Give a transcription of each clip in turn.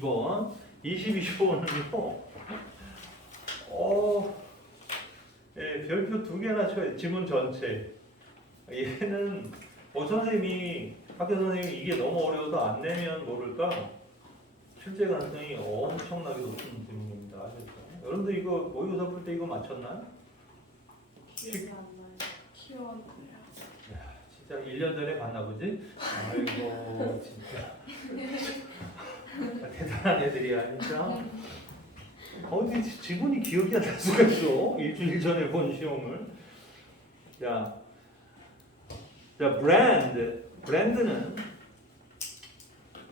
22번. 22번은요. 예, 별표 2개나 쳐요. 지문 전체. 얘는 선생님이 학교 선생님이 이게 너무 어려워서 안 내면 모를까 실제 가능성이 엄청나게 높은 질문입니다. 아셨죠? 여러분들 이거 모의고사 풀 때 이거 맞췄나요? 기억이 안 나요. 키워드요. 야, 진짜 1년 전에 봤나 보지? 아이고 진짜 대단한 애들이야 진짜. 어디 지분이 기억이 안 날 수가 있어? 일주일 전에 본 시험을. 자, 브랜드는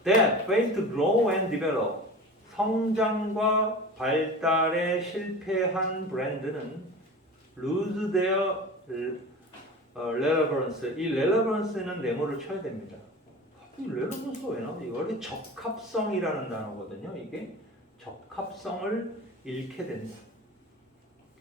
that failed to grow and develop. 성장과 발달에 실패한 브랜드는 lose their relevance. 이 relevance는 네모를 쳐야 됩니다. 이 relevance가 왜 나오지? 원래 적합성이라는 단어거든요. 이게 적합성을 잃게 된다.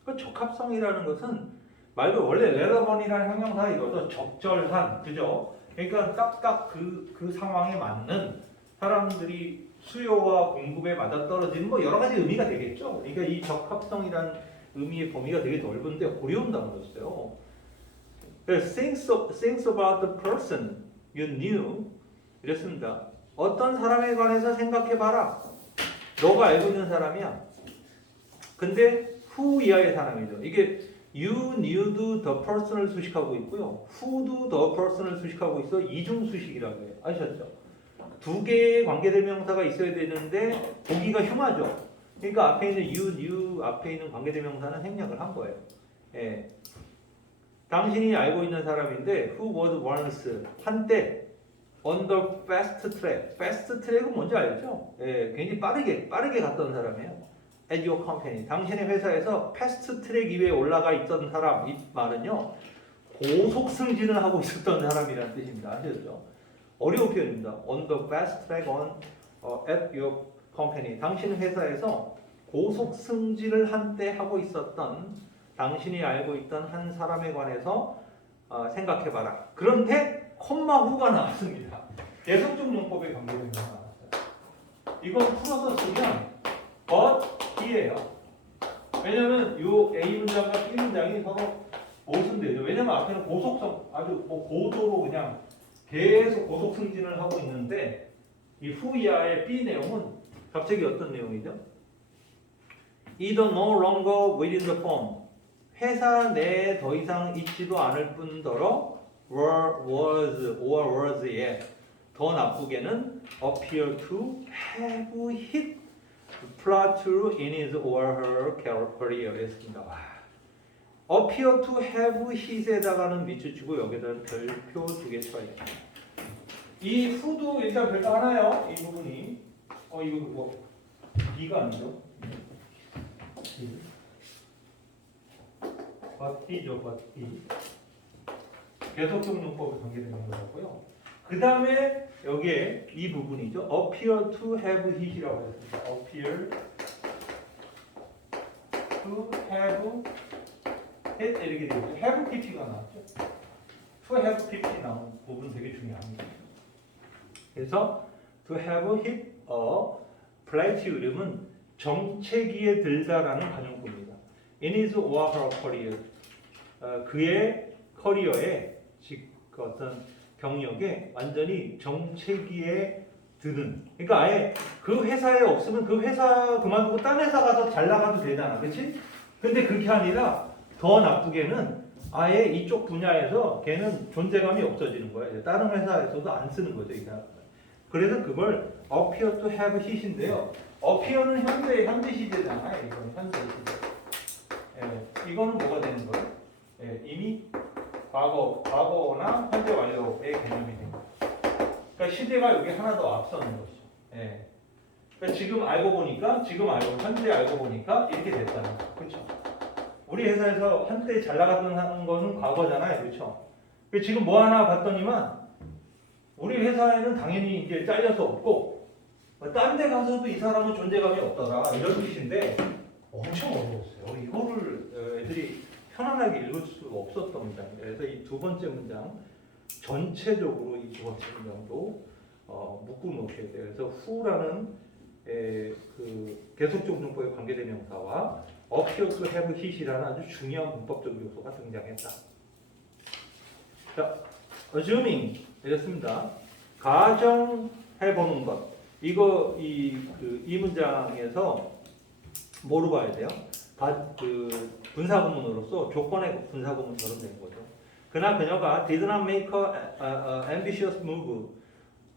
그 적합성이라는 것은 말 그대로 원래 relevant이라는 형용사 이거죠. 적절한, 그죠? 그러니까 딱딱 그 상황에 맞는 사람들이 수요와 공급에 맞아떨어지는 뭐 여러 가지 의미가 되겠죠. 그러니까 이 적합성이라는 의미의 범위가 되게 넓은데 어려운 단어였어요. Think about the person you knew. 이랬습니다. 어떤 사람에 관해서 생각해봐라. 너가 알고 있는 사람이야. 근데 who 이하의 사람이죠. 이게 you knew도 the person을 수식하고 있고요. who도 the person을 수식하고 있어. 이중 수식이라고 해요. 아셨죠? 두 개의 관계대명사가 있어야 되는데 보기가 흉하죠. 그러니까 앞에 있는 you knew 앞에 있는 관계대명사는 생략을 한 거예요. 예. 당신이 알고 있는 사람인데 who was once 한때 on the fast track. fast track은 뭔지 알죠? 예, 굉장히 빠르게 갔던 사람이에요. at your company. 당신의 회사에서 패스트 트랙 위에 올라가 있던 사람. 이 말은요. 고속 승진을 하고 있었던 사람이라는 뜻입니다. 아시죠? 어려운 표현입니다. on the fast track at your company. 당신 회사에서 고속 승진을 한때 하고 있었던 당신이 알고 있던 한 사람에 관해서 생각해봐라. 그런데 콤마 후가 나왔습니다. 예성적 용법에 관계된 거 나왔어요. 이건 풀어서 쓰면 but B예요. 왜냐면 요 A 문장과 B 문장이 서로 모순되죠. 왜냐면 앞에는 고속성 아주 고도로 그냥 계속 고속 승진을 하고 있는데 이 후 이하의 B 내용은 갑자기 어떤 내용이죠? Either no longer within the firm. 회사 내에 더 이상 있지도 않을 뿐더러 was yet. 더 나쁘게는 appear to have hit plateau in his or her career였습니다. appear to have hit에다가는 밑줄치고 여기다는 별표 2개 쳐야 됩니다. 이 who도 일단 별표 하나요. 이 부분이 이거 뭐 B가 아니죠? B죠, B. 계속적 용법에 관계되는 거고요. 그 다음에 여기에 이 부분이죠. appear to have hit이라고 했습니다. appear to have hit 이렇게 되죠. have pp가 나왔죠. to have pp 나온 부분 되게 중요합니다. 그래서 to have hit a plateau는 정체기에 들다라는 관용구입니다. in his or her career. 그의 커리어에 즉 어떤 경력에 완전히 정체기에 드는. 그러니까 아예 그 회사에 없으면 그 회사 그만두고 딴 회사 가서 잘 나가도 되잖아, 그렇지? 근데 그게 아니라 더 나쁘게는 아예 이쪽 분야에서 걔는 존재감이 없어지는 거야. 다른 회사에서도 안 쓰는 거죠, 이 사람. 그래서 그걸 appear to have hit인데요. appear는 현재 시제잖아요. 이건 현재 시제. 예, 이거는 뭐가 되는 거예요? 예, 이미 과거나 현재 완료의 개념이 됩니다. 그러니까 시대가 여기 하나 더 앞서는 거죠. 예. 그러니까 지금 현재 알고 보니까 이렇게 됐다는 거죠. 그렇죠? 우리 회사에서 한때 잘 나갔던 거는 과거잖아요. 그렇죠? 지금 뭐 하나 봤더니만 우리 회사에는 당연히 이제 잘려서 없고 딴 데 가서도 이 사람은 존재감이 없더라. 이런 뜻인데 엄청 어려웠어요. 이거를 애들이 편안하게 읽을 수 없었던 문장입니다. 그래서 이 두 번째 문장 전체적으로 이 두 번째 문장도 묶어 놓으셔야 돼요. 그래서 who라는 그 계속적 문법의 관계대명사와 appear to have hit이라는 아주 중요한 문법적 요소가 등장했다. 자, assuming 이랬습니다. 가정해보는 것. 이거 이 문장에서 뭐로 봐야 돼요? 그 분사구문으로서 조건의 분사구문처럼 된 거죠. 그러나 그녀가 did not make a ambitious move.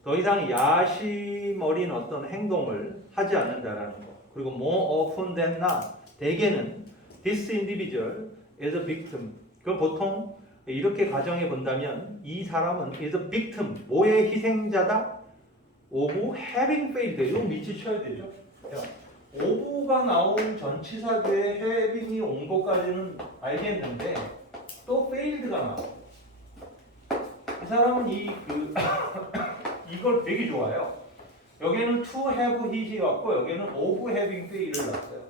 더 이상 야심 어린 어떤 행동을 하지 않는다라는 거. 그리고 more often than not. 대개는 this individual is a victim. 그 보통 이렇게 가정해 본다면 이 사람은 is a victim. 뭐의 희생자다? of having failed. 이거 밑줄 쳐야 되죠. of가 나온 전치사들의 having이 온 것까지는 알겠는데 또 failed가 나와. 이 사람은 이걸 되게 좋아해요. 여기는 to have hit이 왔고 여기는 of having failed를 넣었어요.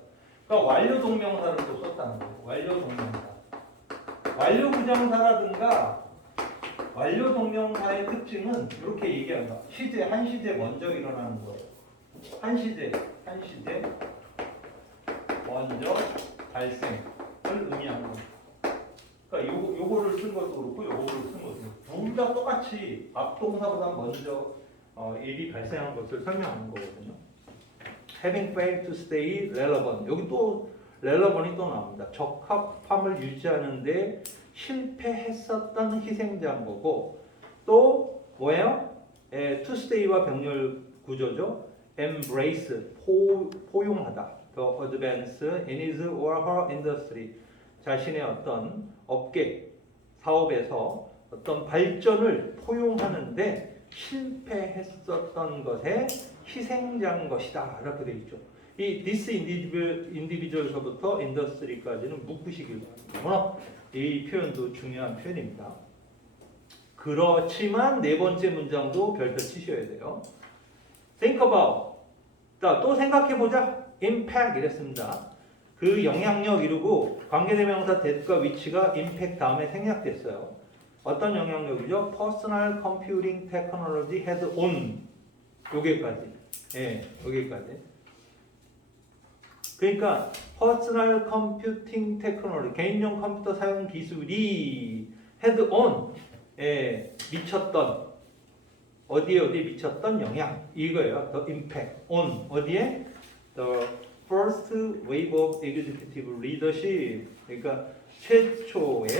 그러니까 완료 동명사를 또 썼다는 거예요. 완료 동명사. 완료 부정사라든가 완료 동명사의 특징은 이렇게 얘기한다. 시제, 한 시제 먼저 일어나는 거예요. 한 시제 먼저 발생을 의미하는 겁니다. 그러니까 요거를 쓴 것도 그렇고 요거를 쓴 것도 그렇고 둘 다 똑같이 앞동사보다 먼저 일이 발생한 것을 설명하는 거거든요. Having failed to stay relevant. 여기 또 relevant이 또 나옵니다. 적합함을 유지하는데 실패했었던 희생자인 거고 또 뭐예요? to stay와 병렬 구조죠. embrace 포용하다. the advance in his or her industry. 자신의 어떤 업계, 사업에서 어떤 발전을 포용하는데 실패했었던 것의 희생자인 것이다. 이렇게 되어 있죠. 이 this individual서부터 industry까지는 묶으시길 바랍니다. 이 표현도 중요한 표현입니다. 그렇지만 네 번째 문장도 별표 치셔야 돼요. Think about. 자, 또 생각해보자. Impact 이랬습니다. 그 영향력 이루고 관계대명사 that과 which가 impact 다음에 생략됐어요. 어떤 영향력이죠? Personal computing technology had on. 여기까지. 예, 여기까지. 그러니까 Personal computing technology, 개인용 컴퓨터 사용 기술이 had on. 예, 미쳤던. 어디에 미쳤던 영향. 이거예요. The impact on. 어디에? The first wave of executive leadership. 그러니까 최초의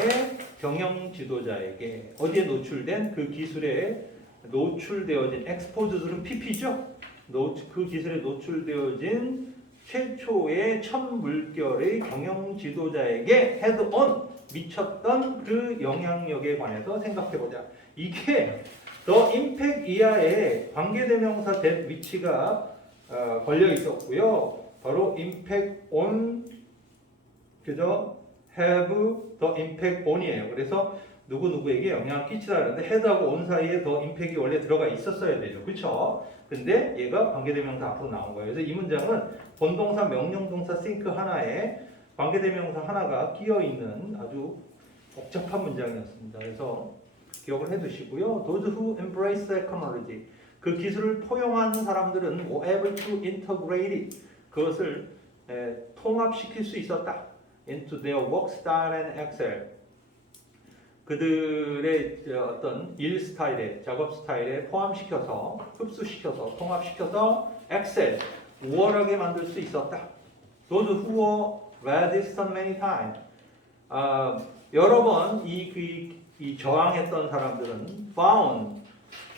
경영 지도자에게 어디에 노출된 그 기술에 노출되어진 exposed는 PP죠. 그 기술에 노출되어진 최초의 첫 물결의 경영 지도자에게 head on 미쳤던 그 영향력에 관해서 생각해보자. 이게 the impact 이하에 관계대명사 that which가 걸려 있었고요. 바로 impact on 그죠? have the impact on이에요. 그래서 누구누구에게 영향을 끼치다 하는데 head하고 on 사이에 the impact이 원래 들어가 있었어야 되죠. 그렇죠? 근데 얘가 관계대명사 앞으로 나온 거예요. 그래서 이 문장은 본동사, 명령동사, think 하나에 관계대명사 하나가 끼어 있는 아주 복잡한 문장이었습니다. 그래서 기억을 해두시고요. Those who embrace technology, 그 기술을 포용한 사람들은 able to integrate it, 그것을 통합시킬 수 있었다. into their work style and excel. 그들의 어떤 일 스타일에, 작업 스타일에 포함시켜서, 흡수시켜서, 통합시켜서 excel, 우월하게 만들 수 있었다. Those who were resistant many times. 여러 번 이 저항했던 사람들은 found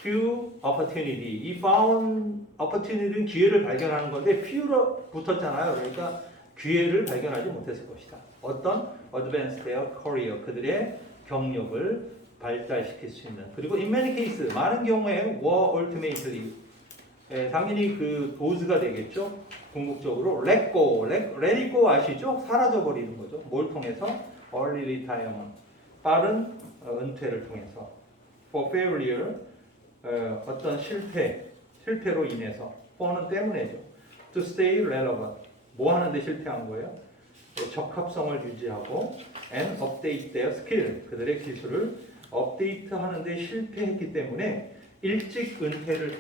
few opportunity. 이 found opportunity는 기회를 발견하는 건데 few로 붙었잖아요. 그러니까 기회를 발견하지 못했을 것이다. 어떤 advance their career. 그들의 경력을 발달시킬 수 있는. 그리고 in many cases 많은 경우에 were ultimately 당연히 그 도즈가 되겠죠. 궁극적으로 let go, let it go 아시죠? 사라져 버리는 거죠. 뭘 통해서? early retirement. 빠른 은퇴를 통해서. for failure 어떤 실패로 인해서. for는 때문에죠. to stay relevant. 뭐 하는데 실패한 거예요? 적합성을 유지하고 and update their skill. 그들의 기술을 업데이트하는 데 실패했기 때문에 일찍 은퇴를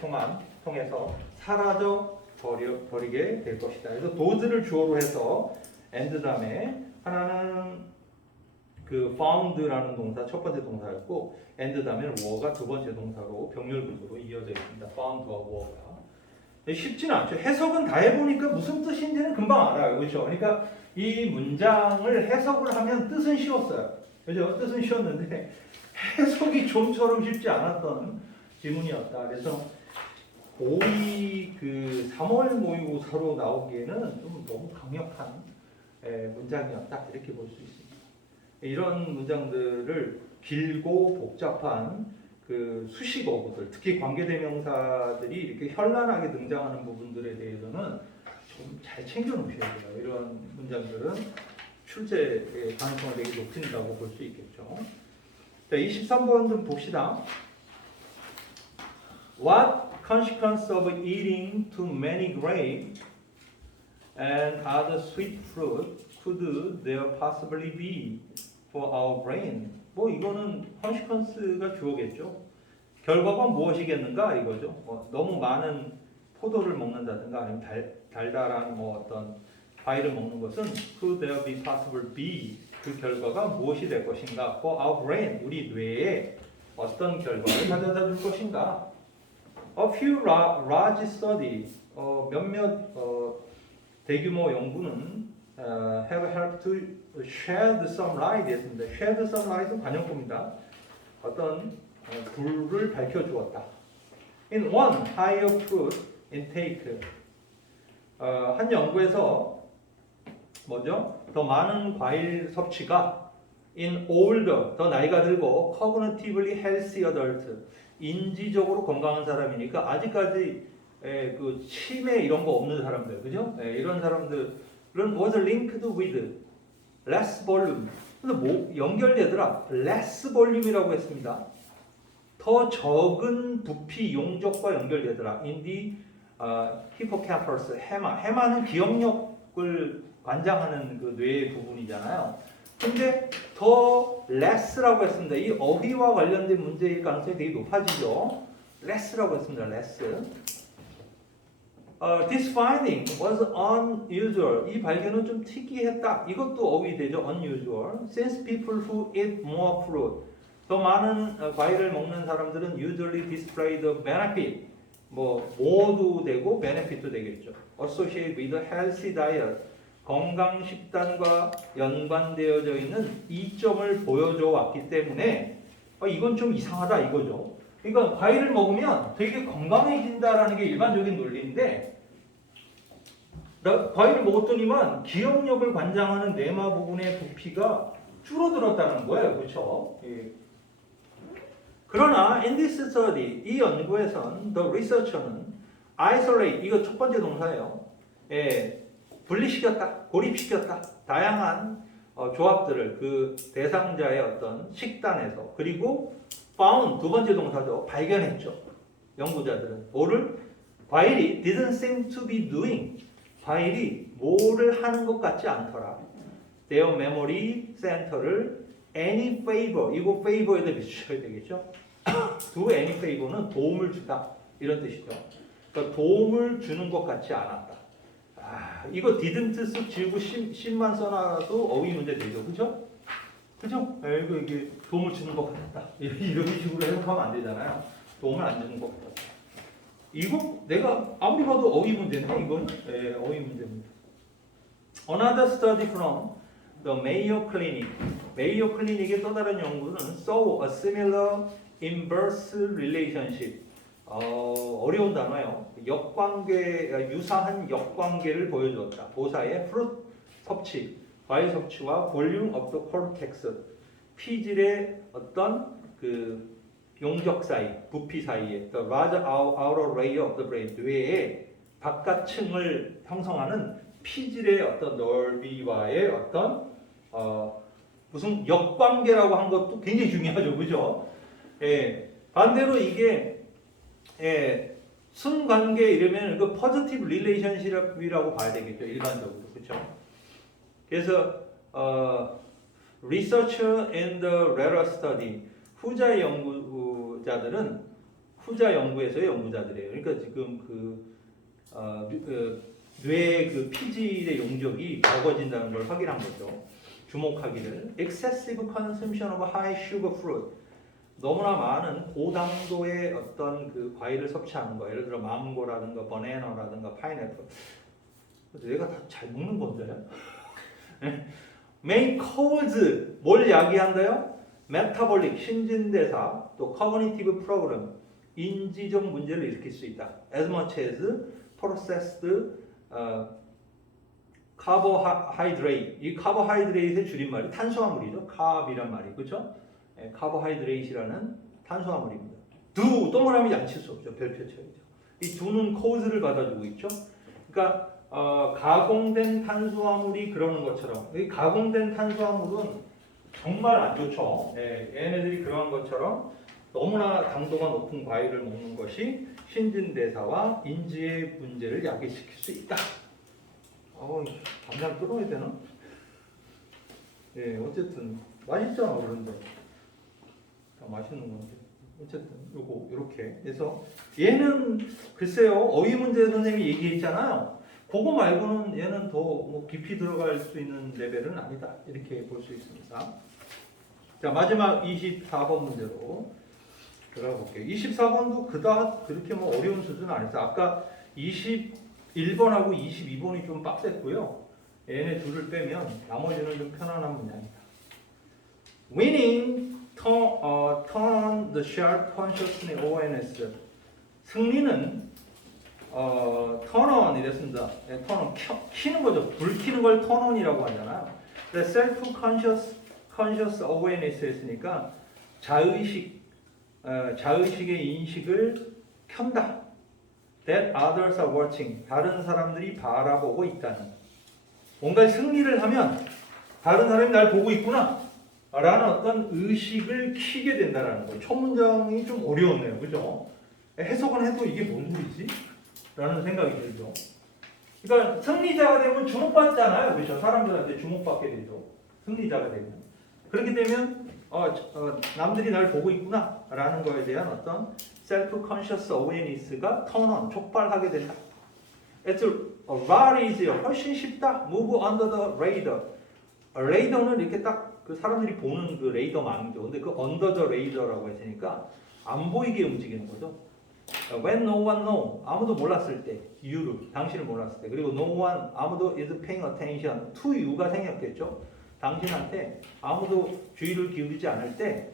통해서 사라져 버리게 될 것이다. 그래서 does를 주어로 해서 and 다음에 하나는 그 found라는 동사 첫 번째 동사였고 and 다음에 were가 두 번째 동사로 병렬 구조로 이어져 있습니다. found와 were가. 쉽지는 않죠. 해석은 다 해보니까 무슨 뜻인지는 금방 알아요. 그렇죠? 그러니까 이 문장을 해석을 하면 뜻은 쉬웠어요. 그죠? 뜻은 쉬웠는데 해석이 좀처럼 쉽지 않았던 지문이었다. 그래서 고2 그 3월 모의고사로 나오기에는 좀 너무 강력한 문장이었다. 이렇게 볼 수 있습니다. 이런 문장들을 길고 복잡한 그 수식 어구들, 특히 관계대명사들이 이렇게 현란하게 등장하는 부분들에 대해서는 좀 잘 챙겨 놓으셔야 돼요. 이런 문장들은 출제의 가능성이 되게 높다고 볼 수 있겠죠. 자, 23번 좀 봅시다. What consequence of eating too many grapes and other sweet fruit could there possibly be for our brain? 뭐 이거는 consequence가 주어겠죠. 결과가 무엇이겠는가 이거죠. 너무 많은 포도를 먹는다든가 아니면 달달한 뭐 어떤 과일을 먹는 것은 could there be possible be 그 결과가 무엇이 될 것인가 for our brain 우리 뇌에 어떤 결과를 가져다 줄 것인가. A few large study 몇몇 대규모 연구는 have helped to shed some light 했습니다. shed some light은 관용구입니다. 어떤 불을 밝혀주었다. In one higher fruit intake 한 연구에서 뭐죠? 더 많은 과일 섭취가 in older 더 나이가 들고 cognitively healthy adult 인지적으로 건강한 사람이니까 아직까지 그 치매 이런 거 없는 사람들, 그죠? 이런 사람들은 was linked with less volume. 근데 뭐 연결되더라? less volume이라고 했습니다. 더 적은 부피 용적과 연결되더라. in the hippocampus, 해마는 기억력을 관장하는 그 뇌의 부분이잖아요. 근데 더 less라고 했습니다. 이 어휘와 관련된 문제일 가능성이 되게 높아지죠. less라고 했습니다. less. This finding was unusual. 이 발견은 좀 특이했다. 이것도 어휘되죠. unusual. Since people who eat more fruit, 더 많은 과일을 먹는 사람들은 usually display the benefit. 뭐 more도 되고 benefit도 되겠죠. Associated with a healthy diet. 건강 식단과 연관되어져 있는 이점을 보여줘 왔기 때문에 이건 좀 이상하다 이거죠. 그러니까 과일을 먹으면 되게 건강해진다라는 게 일반적인 논리인데 나 과일을 먹었더니만 기억력을 관장하는 뇌마 부분의 부피가 줄어들었다는 거예요. 그렇죠? 예. 그러나 in this study 이 연구에선 the researcher는 isolate 이거 첫 번째 동사예요. 예. 분리시켰다, 고립시켰다. 다양한 조합들을 그 대상자의 어떤 식단에서 그리고 found 두 번째 동사죠. 발견했죠. 연구자들은 뭐를 과일이 didn't seem to be doing 과일이 뭐를 하는 것 같지 않더라. Their memory center를 any favor 이거 favor에다 비추셔야 되겠죠. do any favor는 도움을 주다 이런 뜻이죠. 그러니까 도움을 주는 것 같지 않았다. 이거 didn't 쓱 지우고 심만 써놔도 어휘 문제 되죠, 그죠? 그죠? 이게 도움을 주는 것 같다. 이런 식으로 해석하면 안 되잖아요. 도움을 안 주는 것 같다. 이거 내가 아무리 봐도 어휘 문제인데 이건 어휘 문제입니다. Another study from the Mayo Clinic. 메이오 클리닉의 또 다른 연구는 saw a similar inverse relationship. 어려운 단어예요. 역관계, 유사한 역관계를 보여주었다. 보사의 fruit 섭취, 과일 섭취와 volume of the cortex, 피질의 어떤 그 용적 사이, 부피 사이에 the large outer layer of the brain, 뇌의 바깥층을 형성하는 피질의 어떤 넓이와의 어떤 무슨 역관계라고 한 것도 굉장히 중요하죠, 그죠? 예, 반대로 이게 순관계 이러면 이거 positive relationship이라고 봐야 되겠죠, 일반적으로, 그렇죠? 그래서 researcher in the latter study 후자 연구자들은 후자 연구에서의 연구자들이에요. 그러니까 지금 그 뇌의 그 피질의 용적이 적어진다는 걸 확인한 거죠. 주목하기를 excessive consumption of high sugar fruit 너무나 많은 고당도의 어떤 그 과일을 섭취하는 거 예를 들어 망고라든가 버나나라든가 파인애플 얘가 다 잘 먹는 건데요. may cause 뭘 야기한다요? 메타볼릭 신진대사 또 cognitive program 인지적 문제를 일으킬 수 있다. as much as processed carbohydrate 이 carbohydrate의 줄임말이 탄수화물이죠. carb이란 말이 그렇죠? carbohydrate이라는 탄수화물입니다. do 동그라미 안 칠 수 없죠. 별표처이죠. 이 do는 cause를 받아주고 있죠. 그러니까 가공된 탄수화물이 그러는 것처럼 이 가공된 탄수화물은 정말 안 좋죠. 얘네들이 그러한 것처럼 너무나 당도가 높은 과일을 먹는 것이 신진대사와 인지의 문제를 야기시킬 수 있다. 당장 끊어야 되나? 어쨌든 맛있잖아 그런데 맛있는 건데 어쨌든 요거 이렇게 해서 얘는 글쎄요 어휘 문제 선생님이 얘기했잖아요. 그거 말고는 얘는 더 뭐 깊이 들어갈 수 있는 레벨은 아니다 이렇게 볼 수 있습니다. 자 마지막 24번 문제로 들어가 볼게요. 24번도 그닥 그렇게 뭐 어려운 수준은 아니었어요. 아까 21번하고 22번이 좀 빡셌고요. 얘네 둘을 빼면 나머지는 좀 편안한 문장입니다. Winning turn on the sharp consciousness awareness. 승리는 turn on 이랬습니다. turn on 키는 거죠. 불 켜는 걸 turn on이라고 하잖아요. self conscious awareness 했으니까 자의식의 인식을 켠다. That others are watching. 다른 사람들이 바라보고 있다는. 뭔가 승리를 하면 다른 사람이 날 보고 있구나. 라는 어떤 의식을 키게 된다는 거예요. 첫 문장이 좀 어려웠네요. 그죠? 해석은 해도 이게 뭔 소리지? 라는 생각이 들죠. 그러니까 승리자가 되면 주목받잖아요. 그렇죠? 사람들한테 주목받게 되죠. 승리자가 되면. 그렇게 되면 남들이 날 보고 있구나 라는 거에 대한 어떤 self-conscious awareness가 turn on, 촉발하게 된다. It's a lot easier, 훨씬 쉽다. Move under the radar. 레이더는 이렇게 딱 그 사람들이 보는 그 레이더망이죠. 근데 그 under the radar라고 했으니까 안 보이게 움직이는 거죠. When no one know, 아무도 몰랐을 때, you를, 당신을 몰랐을 때, 그리고 no one, 아무도 is paying attention to you가 생겼겠죠. 당신한테 아무도 주의를 기울이지 않을 때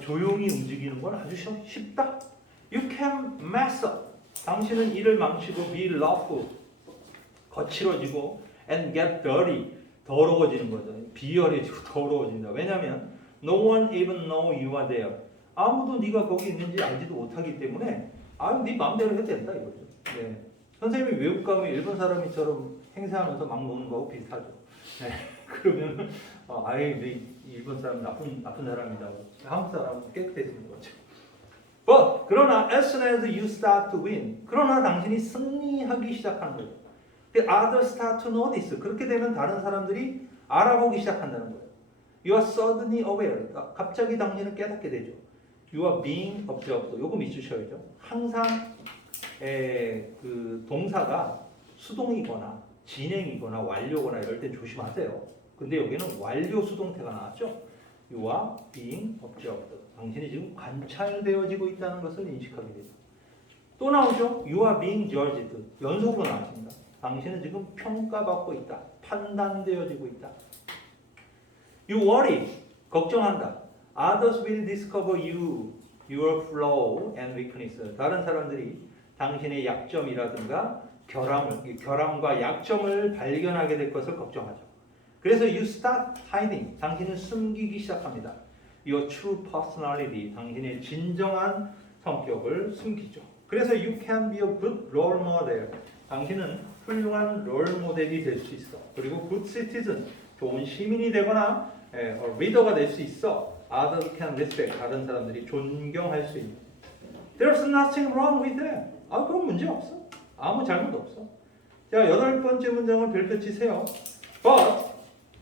조용히 움직이는 건 아주 쉽다. You can mess up. 당신은 일을 망치고 be rough, 거칠어지고 and get dirty, 더러워지는 거죠. 비열해지고 더러워진다. 왜냐하면 no one even know you are there. 아무도 네가 거기 있는지 알지도 못하기 때문에 네 마음대로 해도 된다 이거죠. 네. 선생님이 외국 가면 일본 사람이처럼 행세하면서 막 노는 거하고 비슷하죠. 네. 그러면 내 일본 사람 나쁜 사람이다. 한국 사람은 깨끗해지는 거죠. But 그러나 as soon as you start to win, 그러나 당신이 승리하기 시작하는 거예요. The others start to notice. 그렇게 되면 다른 사람들이 알아보기 시작한다는 거예요. You are suddenly aware. 갑자기 당신은 깨닫게 되죠. You are being observed. 요거 믿으셔야죠. 항상 그 동사가 수동이거나 진행이거나 완료거나 이럴 때 조심하세요. 근데 여기는 완료 수동태가 나왔죠. You are being observed. 당신이 지금 관찰되어지고 있다는 것을 인식하게 되죠. 또 나오죠. You are being judged. 연속으로 나왔습니다. 당신은 지금 평가받고 있다. 판단되어지고 있다. You worry. 걱정한다. Others will discover you, your flaw and weakness. 다른 사람들이 당신의 약점이라든가 결함과 약점을 발견하게 될 것을 걱정하죠. 그래서 you start hiding. 당신은 숨기기 시작합니다. Your true personality. 당신의 진정한 성격을 숨기죠. 그래서 you can be a good role model. 당신은 훌륭한 롤 모델이 될 수 있어. 그리고 good citizen. 좋은 시민이 되거나 리더가 될 수 있어. Others can respect. 다른 사람들이 존경할 수 있는. There's nothing wrong with that. 그럼 문제 없어. 아무 잘못 없어. 자, 8번째 문장은 별표 치세요. But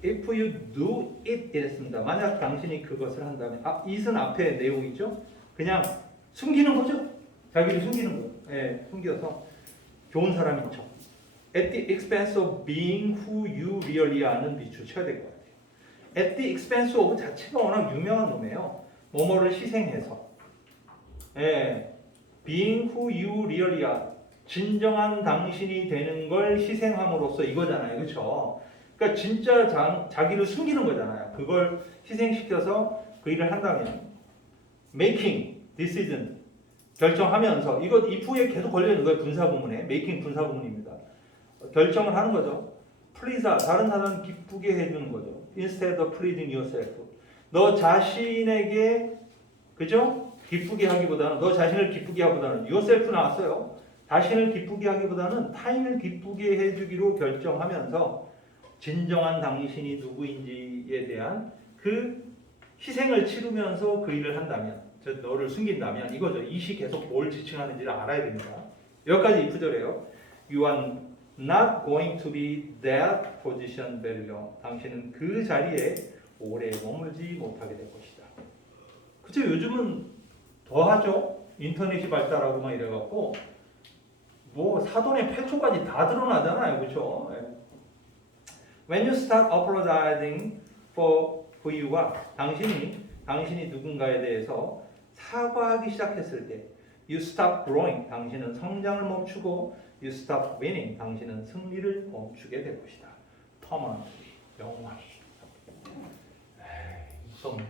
if you do it 이랬습니다. 만약 당신이 그것을 한다면 it은 앞에 내용이죠. 그냥 숨기는 거죠. 자기를 숨기는 거. 숨겨서 좋은 사람인 척. At the expense of being who you really are는 밑줄 쳐야 될 것 같아요. At the expense of 자체가 워낙 유명한 놈이에요. 뭐뭐를 희생해서. 예, being who you really are. 진정한 당신이 되는 걸 희생함으로써 이거잖아요. 그렇죠? 그러니까 진짜 자기를 숨기는 거잖아요. 그걸 희생시켜서 그 일을 한다면 making decision 결정하면서 이거 if에 계속 걸려 있는 거예요. 분사 부문에 making 분사 부문입니다. 결정을 하는 거죠. please 다른 사람 기쁘게 해주는 거죠. instead of pleasing yourself. 너 자신에게 그죠? 기쁘게 하기보다는 너 자신을 기쁘게 하기보다는 yourself 나왔어요. 자신을 기쁘게 하기보다는 타인을 기쁘게 해주기로 결정하면서 진정한 당신이 누구인지에 대한 그 희생을 치르면서 그 일을 한다면, 저 너를 숨긴다면 이거죠. 이시 계속 뭘 지칭하는지를 알아야 됩니다. 여기까지 if 절이에요. You are not going to be that position very long. 당신은 그 자리에 오래 머물지 못하게 될 것이다. 그쵸? 요즘은 더 하죠. 인터넷이 발달하고 막 이래갖고 뭐 사돈의 8초까지 다 드러나잖아요. 그쵸? When you start apologizing for who you are, 당신이 누군가에 대해서 사과하기 시작했을 때, you stop growing, 당신은 성장을 멈추고, you stop winning, 당신은 승리를 멈추게 될 것이다. permanently, 영원히. 무섭네요.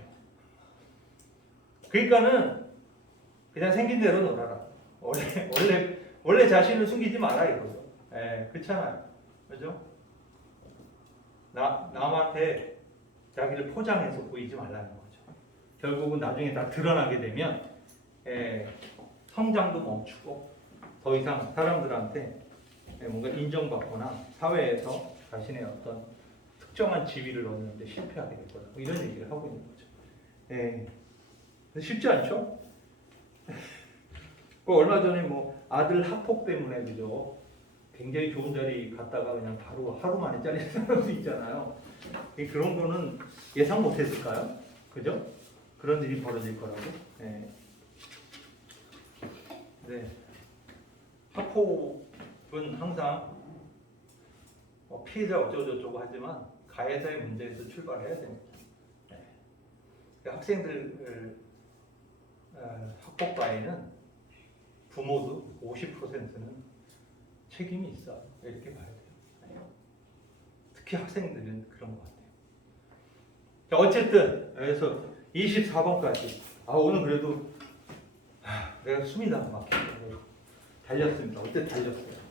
그러니까는 그냥 생긴 대로 놀아라. 원래 자신을 숨기지 마라 이거죠. 그렇잖아요. 그죠? 남한테 자기를 포장해서 보이지 말라는 거죠. 결국은 나중에 다 드러나게 되면 성장도 멈추고 더 이상 사람들한테 뭔가 인정받거나 사회에서 자신의 어떤 특정한 지위를 얻는데 실패하게 될 거다. 이런 얘기를 하고 있는 거죠. 쉽지 않죠? 얼마 전에 뭐 아들 학폭 때문에 그죠? 굉장히 좋은 자리 갔다가 그냥 바로 하루 만에 잘리는 사람도 있잖아요. 그런 거는 예상 못했을까요? 그죠? 그런 일이 벌어질 거라고. 네. 학폭은 항상 피해자 어쩌고저쩌고 하지만 가해자의 문제에서 출발해야 됩니다. 학생들 학폭 가해는 부모도 50%는 책임이 있어. 이렇게 봐야 돼요. 특히 학생들은 그런 것 같아요. 자, 어쨌든 그래서 24번까지 오늘 그래도 내가 숨이 다 막히고 달렸습니다. 어때 달렸어요?